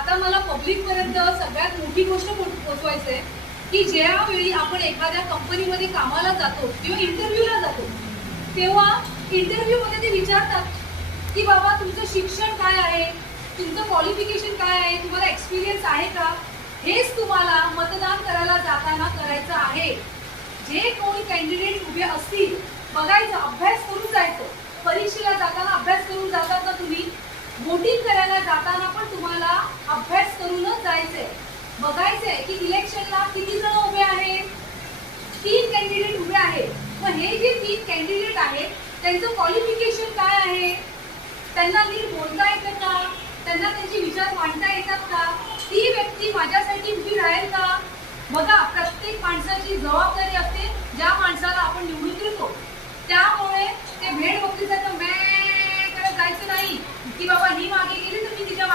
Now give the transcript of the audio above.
आता मला पब्लिक पर्यंत सगळ्यात मोठी गोष्ट पोहोचवायची आहे की ज्यावेळी आपण एखाद्या कंपनीमध्ये कामाला जातो किंवा इंटरव्ह्यूला जातो तेव्हा इंटरव्ह्यूमध्ये ते विचारतात की बाबा तुमचं शिक्षण काय आहे, तुमचं क्वालिफिकेशन काय आहे, तुम्हाला एक्सपिरियन्स आहे का, हेच तुम्हाला मतदान करायला जाताना करायचं आहे. जे कोणी कॅन्डिडेट उभे असतील बघायचं, अभ्यास करून जायचं. परीक्षेला जाताना अभ्यास करून जातात ना तुम्ही, वोटिंग करायला जाताना पण तुम्हाला अभ्यास करूनच जायचंय. बघायचंय की इलेक्शनला किती जण उभे आहेत, 3 कॅन्डिडेट उभे आहेत. मग हे जे 3 कॅन्डिडेट आहेत त्यांचं क्वालिफिकेशन काय आहे, त्यांना नीट बोलता येतं का, त्यांना त्यांचे विचार मांडता येतात का, ती व्यक्ती माझ्यासाठी उभी राहील का. बघा, प्रत्येक माणसाची जबाबदारी असते ज्या माणसाला आपण निवडून देतो. त्यामुळे ते भेड बकरीसारखं मॅ करत जायचं नाही की बाबा ही मागे गेली तर मी तिच्या